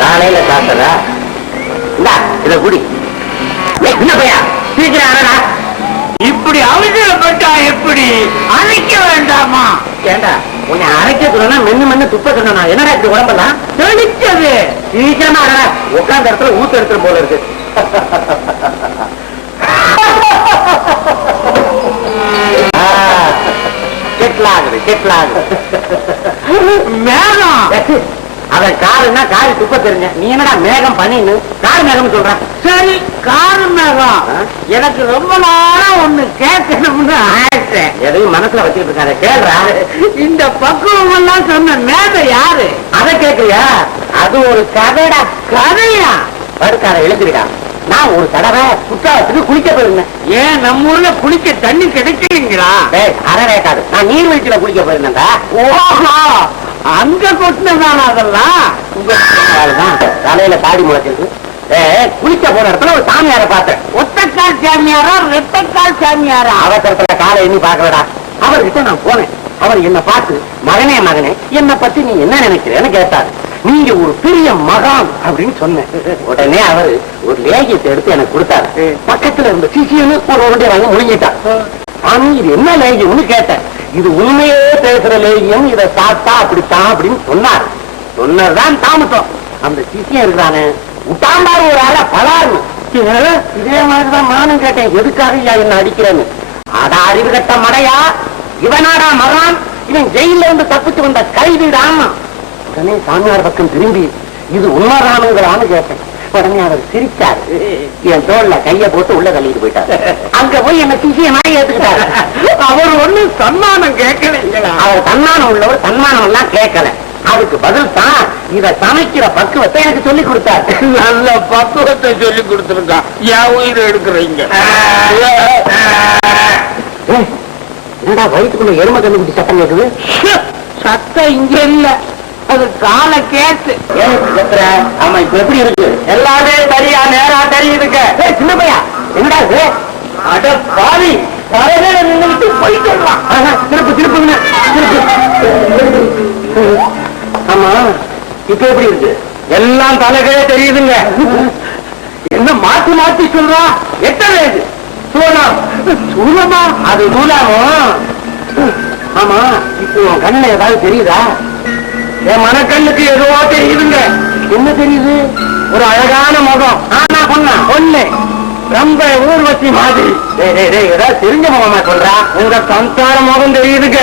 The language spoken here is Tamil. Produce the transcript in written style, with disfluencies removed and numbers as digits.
காலையில சாப்பிட்டதா? இந்தா இத குடி. என்ன பையா சீக்கிரம் அறடா. இப்படி அவசரப்பட்டா எப்படி? அரைக்க வேண்டாமா? ஏண்டா உன்னை அரைக்க சொன்னா மென்னு துப்ப சொன்னா என்னடா இப்படி உடம்பெல்லாம் தெளிச்சது? சீக்கிரமா அறடா. உட்கார்ந்த இடத்துல ஊத்து எடுத்துட்டு போல இருக்கு. மேகம் அவன் காருன்னா காரி துப்ப தெரிஞ்ச நீ என்னடா மேகம் பண்ணின்னு கார் மேகம் சொல்ற? சரி, காரு மேகம். எனக்கு ரொம்ப நாளா ஒண்ணு கேட்கணும்னு ஆசை. எதையும் மனசுல வச்சுட்டு இருக்காரு. கேள்றா. இந்த பக்குவம் எல்லாம் சொன்ன மேகம் யாரு? அதை கேட்கறியா? அது ஒரு கதைடா. கதையா? படுக்கார எழுந்திருக்கா. நான் ஒரு தடவை குற்றாலத்துக்கு குளிக்க போயிருந்தேன். ஏன் நம்ம ஊர்ல குளிக்க தண்ணி கிடைக்கலீங்களா? அறவேக்காது. நான் நீர்வீழ்ச்சியில குளிக்க போயிருந்தேன்டா. ஓஹோ, அங்க கொட்டினதான அதெல்லாம்? தலையில தாடி முளைச்சிருக்கு. குளிக்க போன இடத்துல ஒரு சாமியார பார்த்தேன். ஒத்தக்கால் சாமியாரா ரெட்டக்கால் சாமியாரா? அவசரத்துல காலை எண்ணி பாக்கலடா. அவர்கிட்ட நான் போனேன். அவர் என்ன பார்த்து மகனே என்னை பத்தி நீ என்ன நினைக்கிறேன்னு கேட்டாரு. நீங்க ஒரு பெரிய மகான் அப்படின்னு சொன்னேன். உடனே அவரு ஒரு லேகியத்தை எடுத்து எனக்கு கொடுத்தாரு. பக்கத்துல இருந்த சிசியன்னு ஒரு உருண்டை வாங்கி முழுங்கிட்டான். ஆனா இது என்ன லேகியம்னு கேட்டேன். இது உண்மையே பேசுற லேகியம், இதை சாப்பிட்டா அப்படித்தான் அப்படின்னு சொன்னார். சொன்னதுதான் தாமசம். அந்த சிசியம் இருக்கிறானே உட்டாண்டாரு ஒரு ஆள பலாருன்னு. இதே மாதிரிதான் நானும் கேட்டேன், எதுக்காக என்ன அடிக்கிறேன்னு. அடா அறிவு கட்ட மடையா, இவனாடா மகான், இவன் ஜெயில இருந்து தப்பிச்சு வந்த கைதிடாம. உடனே சாமியார் பக்கம் திரும்பி இது உண்மைதானுங்களான்னு கேட்டேன். உடனே அவர் சிரிச்சாரு. என் தோல்ல கைய போட்டு உள்ள தள்ளிட்டு போயிட்டாரு. அங்க போய் என்ன சிசியனா ஏத்துக்கிட்டாரு. அவர் ஒண்ணு சன்மானம் கேட்கலைங்களா? அவர் தன்மானம் உள்ளவர் சன்மானம் எல்லாம் கேட்கல. அதுக்கு பதில் தான் இத சமைக்கிற பக்குவத்தை எனக்கு சொல்லி கொடுத்தாரு. நல்ல பக்குவத்தை சொல்லி கொடுத்துருக்கா. என் உயிர் எடுக்கிறீங்க. என்னடா வயிற்றுக்குள்ள எருமை கண்டுபிடி சத்தம் கேக்குது? சத்தம் இங்க இல்ல, அது கால கேட்டு. ஆமா, இப்ப எப்படி இருக்கு? எல்லாமே சரியா நேரா தெரியுதுங்க. சின்ன பையா என்னடா இது? அட பாவி, தலைவேல நின்றுட்டு போய் சொல்லலாம். திருப்பு திருப்புங்க திருப்பு. ஆமா, இப்ப எப்படி இருக்கு? எல்லாம் தலைகே தெரியுதுங்க. என்ன மாத்தி மாத்தி சொல்றான்? எத்தனை சூலம்? சூலமா? அது சூலாமோ? ஆமா, இப்போ கண்ணுல ஏதாவது தெரியுதா? என் மனக்கண்ணுக்கு எதுவோ தெரியுதுங்க. என்ன தெரியுது? ஒரு அழகான முகம். ஆனா பொண்ணா? பொண்ணு ரொம்ப ஊர்வசி மாதிரி. ஏதாவது தெரிஞ்ச முகமா சொல்றா? உங்க சம்சார முகம் தெரியுதுங்க.